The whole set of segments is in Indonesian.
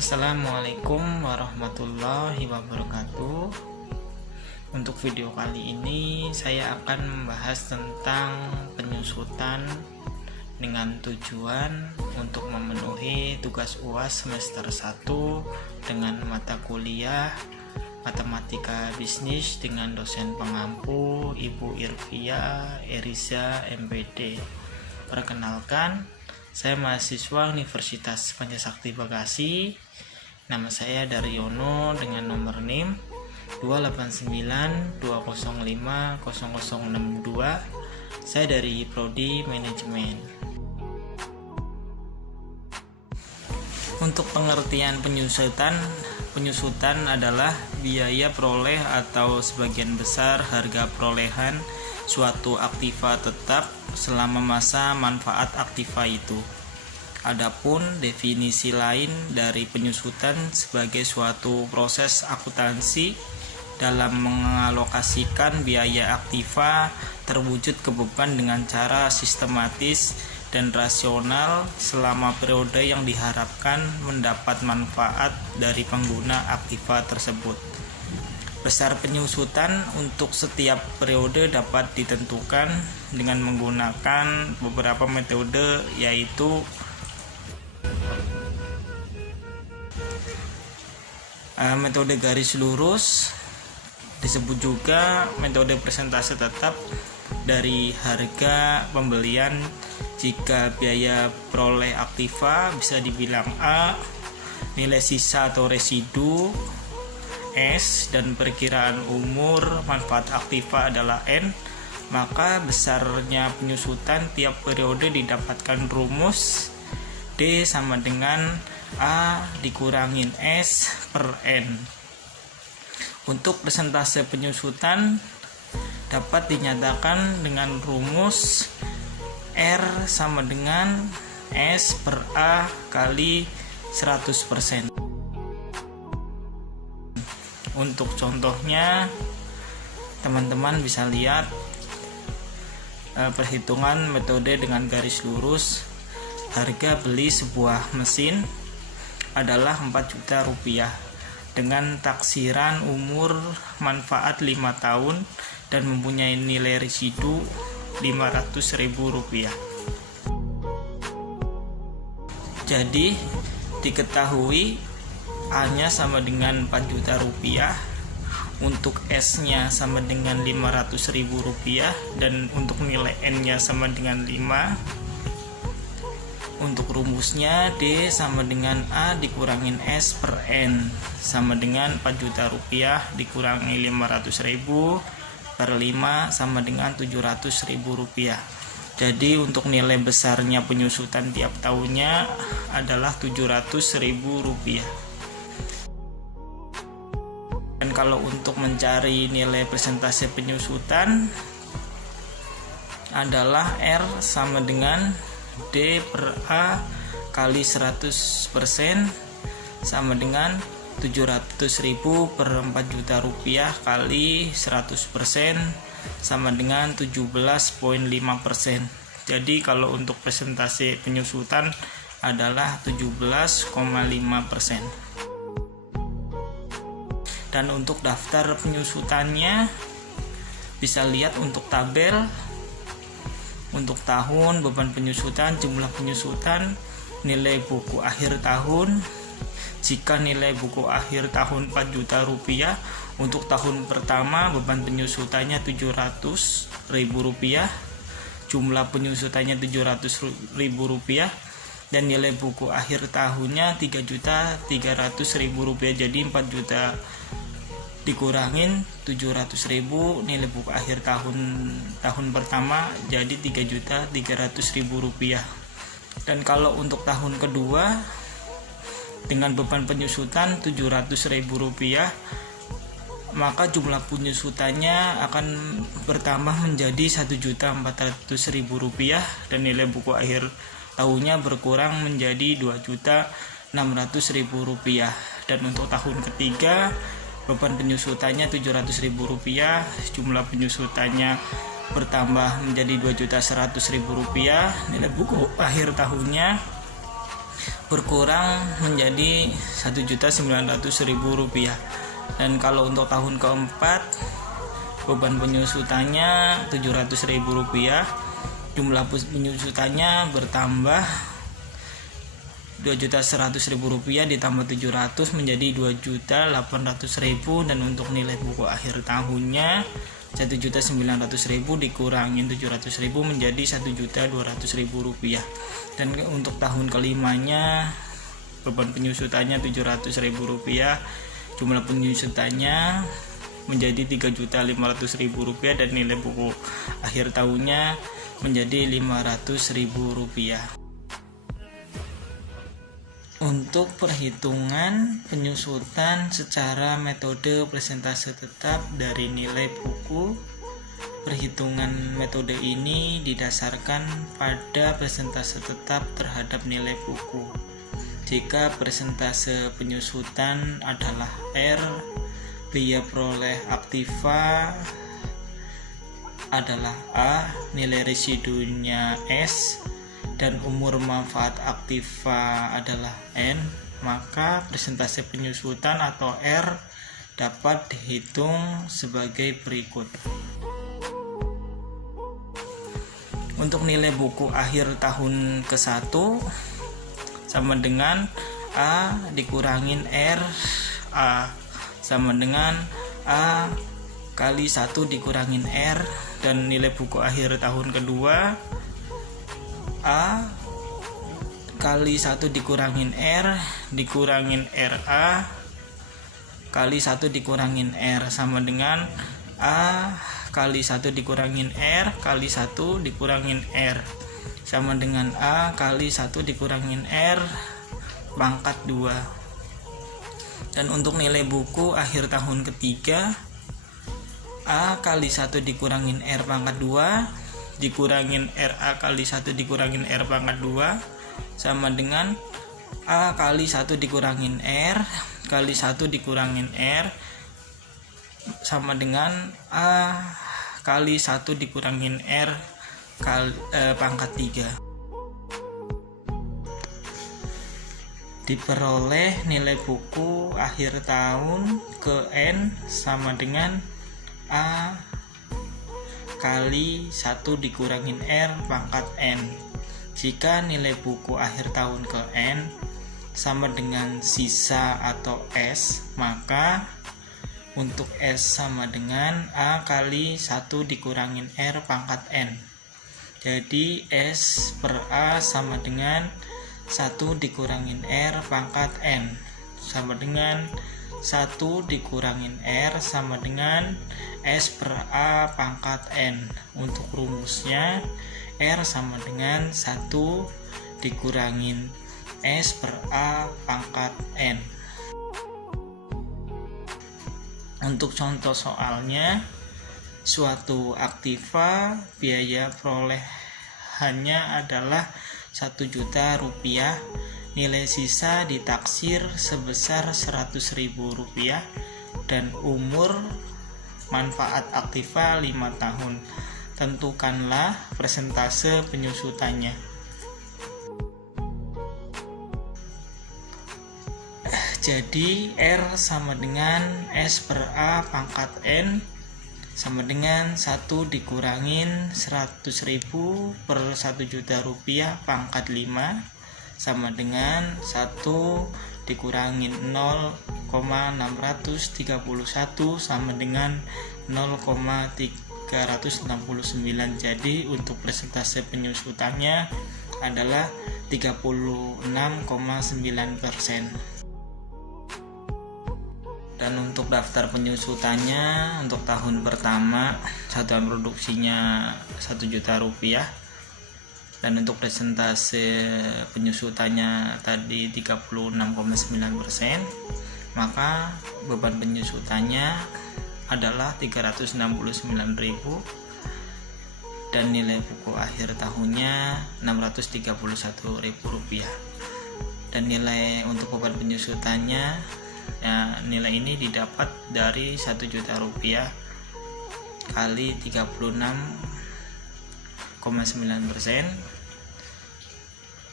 Assalamualaikum warahmatullahi wabarakatuh. Untuk video kali ini saya akan membahas tentang penyusutan dengan tujuan untuk memenuhi tugas UAS semester 1 dengan mata kuliah Matematika Bisnis dengan dosen pengampu Ibu Irvia Eriza MPD. Perkenalkan, saya mahasiswa Universitas Pancasakti Bekasi. Nama saya Daryono dengan nomor NIM 28920500062. Saya dari Prodi Manajemen. Untuk pengertian penyusutan adalah biaya peroleh atau sebagian besar harga perolehan suatu aktiva tetap selama masa manfaat aktiva itu. Adapun definisi lain dari penyusutan sebagai suatu proses akuntansi dalam mengalokasikan biaya aktiva terwujud ke beban dengan cara sistematis dan rasional selama periode yang diharapkan mendapat manfaat dari pengguna aktiva tersebut. Besar penyusutan untuk setiap periode dapat ditentukan dengan menggunakan beberapa metode, yaitu metode garis lurus, disebut juga metode persentase tetap dari harga pembelian jika biaya peroleh aktiva bisa dibilang A, nilai sisa atau residu S, dan perkiraan umur manfaat aktiva adalah N, maka besarnya penyusutan tiap periode didapatkan rumus D sama dengan A dikurangin S per N. Untuk persentase penyusutan dapat dinyatakan dengan rumus R sama dengan S per A kali 100%. Untuk contohnya, teman-teman bisa lihat perhitungan metode dengan garis lurus. Harga beli sebuah mesin adalah 4 juta rupiah dengan taksiran umur manfaat 5 tahun dan mempunyai nilai residu 500.000 rupiah. Jadi diketahui A-nya sama dengan 4 juta rupiah, untuk S-nya sama dengan 500.000 rupiah, dan untuk nilai N-nya sama dengan 5. Untuk rumusnya D sama dengan A dikurangin S per N sama dengan 4 juta rupiah dikurangi 500.000 per 5 sama dengan 700.000 rupiah. Jadi untuk nilai besarnya penyusutan tiap tahunnya adalah 700.000 rupiah. Dan kalau untuk mencari nilai persentase penyusutan adalah R sama dengan D per A kali 100% sama dengan 700.000 per 4 juta rupiah kali 100% sama dengan 17,5%. Jadi kalau untuk persentase penyusutan adalah 17,5%. Dan untuk daftar penyusutannya bisa lihat untuk tabel. Untuk tahun, beban penyusutan, jumlah penyusutan, nilai buku akhir tahun. Jika nilai buku akhir tahun 4 juta rupiah, untuk tahun pertama beban penyusutannya 700.000 rupiah, jumlah penyusutannya 700.000 rupiah, dan nilai buku akhir tahunnya 3.300.000 rupiah. Jadi 4 juta dikurangin 700.000 nilai buku akhir tahun pertama jadi 3.300.000 rupiah. Dan kalau untuk tahun kedua dengan beban penyusutan 700.000 rupiah, maka jumlah penyusutannya akan bertambah menjadi 1.400.000 rupiah dan nilai buku akhir tahunnya berkurang menjadi 2.600.000 rupiah. Dan untuk tahun ketiga beban penyusutannya 700.000 rupiah, jumlah penyusutannya bertambah menjadi 2.100.000 rupiah, nilai buku akhir tahunnya berkurang menjadi Rp1.900.000. Dan kalau untuk tahun keempat beban penyusutannya Rp700.000, jumlah penyusutannya bertambah Rp2.100.000 ditambah 700 menjadi Rp2.800.000. Dan untuk nilai buku akhir tahunnya Rp1.900.000 dikurangin 700.000 menjadi Rp1.200.000. Dan untuk tahun kelimanya beban penyusutannya Rp700.000, jumlah penyusutannya menjadi Rp3.500.000 dan nilai buku akhir tahunnya menjadi Rp500.000. Untuk perhitungan penyusutan secara metode persentase tetap dari nilai buku, perhitungan metode ini didasarkan pada persentase tetap terhadap nilai buku. Jika persentase penyusutan adalah R, biaya peroleh aktiva adalah A, nilai residunya S, dan umur manfaat aktiva adalah N, maka persentase penyusutan atau R dapat dihitung sebagai berikut. Untuk nilai buku akhir tahun ke-1 sama dengan A dikurangin R, A sama dengan A kali 1 dikurangin R, dan nilai buku akhir tahun kedua A kali 1 dikurangin R dikurangin RA kali 1 dikurangin R sama dengan A kali 1 dikurangin R kali 1 dikurangin R sama dengan A kali 1 dikurangin R pangkat 2. Dan untuk nilai buku akhir tahun ketiga, A kali 1 dikurangin R pangkat 2 dikurangin RA kali 1 dikurangin R pangkat 2 sama dengan A kali 1 dikurangin R kali 1 dikurangin R sama dengan A kali 1 dikurangin R pangkat 3. Diperoleh nilai buku akhir tahun ke N sama dengan A kali 1 dikurangin R pangkat N. Jika nilai buku akhir tahun ke N sama dengan sisa atau S, maka untuk S sama dengan A kali 1 dikurangin R pangkat N. Jadi S per A sama dengan 1 dikurangin R pangkat N sama dengan 1 dikurangin R sama dengan S per A pangkat N. Untuk rumusnya R sama dengan 1 dikurangin S per A pangkat N. Untuk contoh soalnya, suatu aktiva biaya perolehannya adalah Rp1.000.000, nilai sisa ditaksir sebesar Rp100.000 dan umur manfaat aktiva 5 tahun. Tentukanlah persentase penyusutannya. Jadi R sama dengan S per A pangkat N sama dengan 1 dikurangin 100.000 per Rp1.000.000 pangkat 5 sama dengan 1 dikurangin 0,631 sama dengan 0,369. Jadi untuk persentase penyusutannya adalah 36,9%. Dan untuk daftar penyusutannya, untuk tahun pertama satuan produksinya Rp1.000.000, dan untuk persentase penyusutannya tadi 36,9%, maka beban penyusutannya adalah Rp369.000 dan nilai buku akhir tahunnya Rp631.000. Dan nilai untuk beban penyusutannya, nilai ini didapat dari Rp1.000.000 kali 36,9%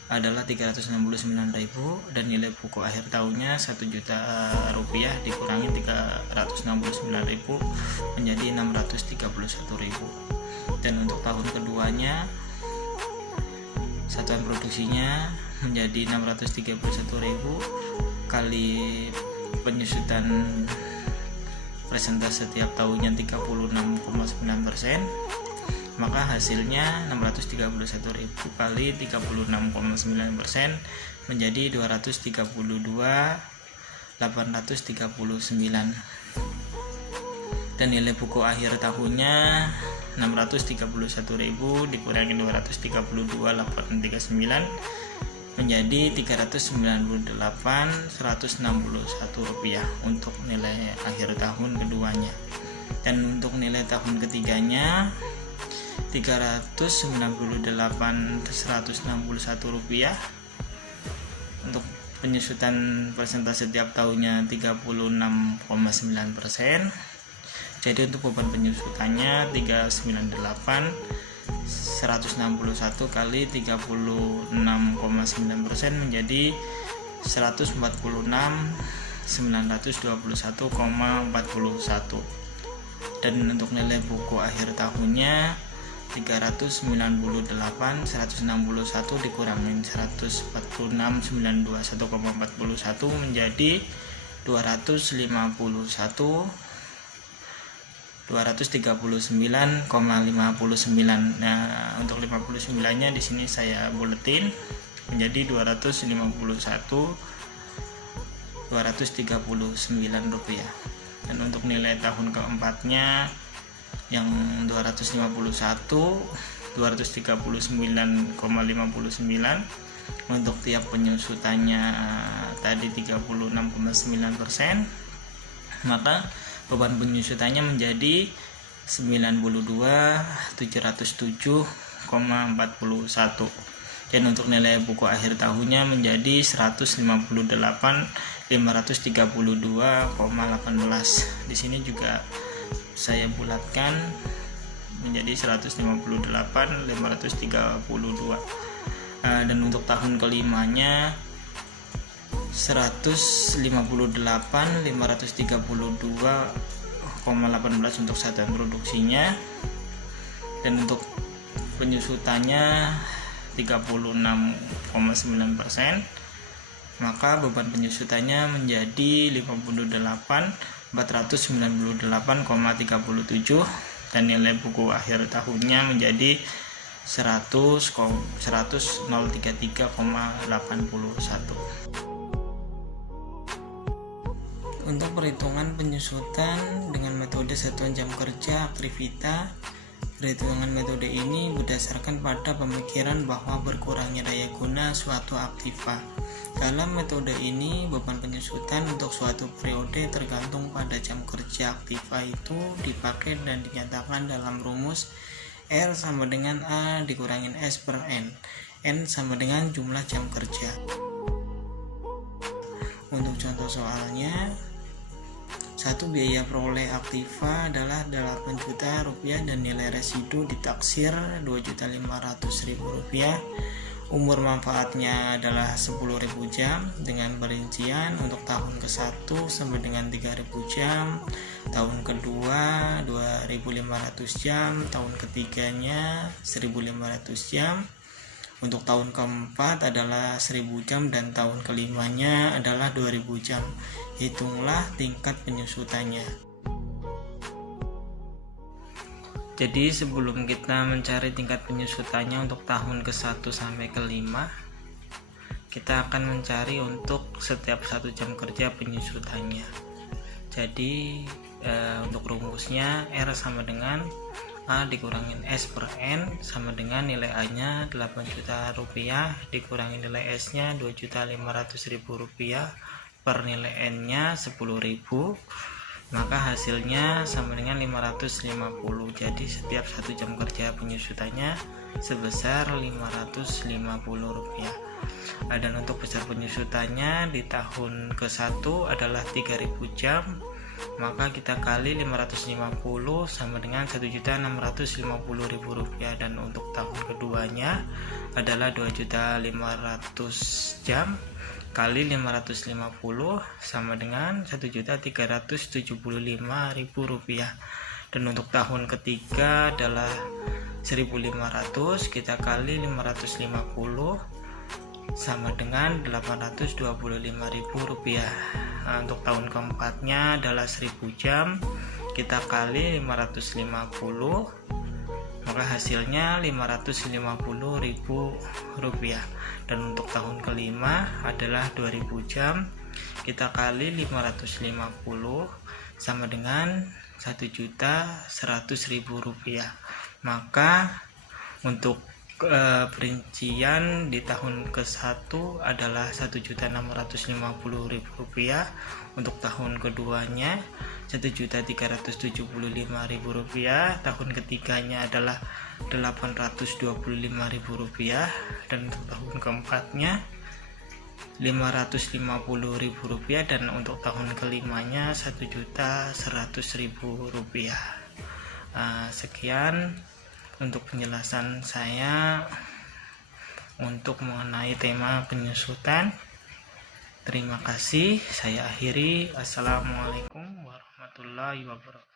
adalah 369.000 dan nilai buku akhir tahunnya 1 juta rupiah dikurangi 369.000 menjadi 631.000. Dan untuk tahun keduanya satuan produksinya menjadi 631.000 kali penyusutan persentase setiap tahunnya 36,9%, maka hasilnya 631.000 kali 36,9% menjadi 232.839. Dan nilai buku akhir tahunnya 631.000 dikurangi 232.839 menjadi 398.161 rupiah untuk nilai akhir tahun keduanya. Dan untuk nilai tahun ketiganya 398.161 rupiah untuk penyusutan persentase setiap tahunnya 36,9%. Jadi untuk beban penyusutannya 398.161 kali 36,9% menjadi 146.921,41. Dan untuk nilai buku akhir tahunnya 398.161 dikurangin 146.921,41 menjadi 239,59. Nah, untuk 59-nya di sini saya buletin menjadi 239 rupiah. Dan untuk nilai tahun keempatnya yang 239,59 untuk tiap penyusutannya tadi 36,9%, maka beban penyusutannya menjadi 92.707,41. Dan untuk nilai buku akhir tahunnya menjadi 158.532,18. Di sini juga saya bulatkan menjadi 158.532. Dan untuk tahun kelimanya 158.532,18 untuk satuan produksinya, dan untuk penyusutannya 36,9%, maka beban penyusutannya menjadi 58.498,37 dan nilai buku akhir tahunnya menjadi 100.033,81. Untuk perhitungan penyusutan dengan metode satuan jam kerja aktivita, perhitungan metode ini berdasarkan pada pemikiran bahwa berkurangnya daya guna suatu aktiva. Dalam metode ini, beban penyusutan untuk suatu periode tergantung pada jam kerja aktiva itu dipakai dan dinyatakan dalam rumus R sama dengan A dikurangin S per N. N sama dengan jumlah jam kerja. Untuk contoh soalnya, satu biaya peroleh aktiva adalah 8 juta rupiah dan nilai residu ditaksir 2.500.000 rupiah. Umur manfaatnya adalah 10.000 jam dengan perincian untuk tahun ke-1 sampai dengan 3.000 jam, tahun kedua 2.500 jam, tahun ketiganya 1.500 jam, untuk tahun keempat adalah 1.000 jam dan tahun kelimanya adalah 2.000 jam. Hitunglah tingkat penyusutannya. Jadi sebelum kita mencari tingkat penyusutannya untuk tahun ke-1 sampai ke-5, kita akan mencari untuk setiap 1 jam kerja penyusutannya. Jadi untuk rumusnya R sama dengan A dikurangin S per N sama dengan nilai A nya 8 juta rupiah dikurangin nilai S nya 2.500.000 rupiah per nilai N nya 10.000, maka hasilnya sama dengan 550. Jadi setiap 1 jam kerja penyusutannya sebesar 550 rupiah. Dan untuk besar penyusutannya di tahun ke-1 adalah 3.000 jam, maka kita kali 550 sama dengan Rp1.650.000, dan untuk tahun keduanya adalah 2.500.000 jam kali 550 sama dengan Rp1.375.000, dan untuk tahun ketiga adalah 1.500, kita kali 550 sama dengan Rp825.000. Nah, untuk tahun keempatnya adalah 1.000 jam, kita kali 550, maka hasilnya Rp550.000. Dan untuk tahun kelima adalah 2.000 jam, kita kali 550 sama dengan Rp1.100.000. Maka untuk perincian di tahun ke-1 adalah Rp1.650.000, untuk tahun keduanya Rp1.375.000, tahun ketiganya adalah Rp825.000, dan untuk tahun keempatnya Rp550.000, dan untuk tahun kelimanya Rp1.100.000. Sekian untuk penjelasan saya untuk mengenai tema penyusutan. Terima kasih, saya akhiri. Assalamualaikum warahmatullahi wabarakatuh.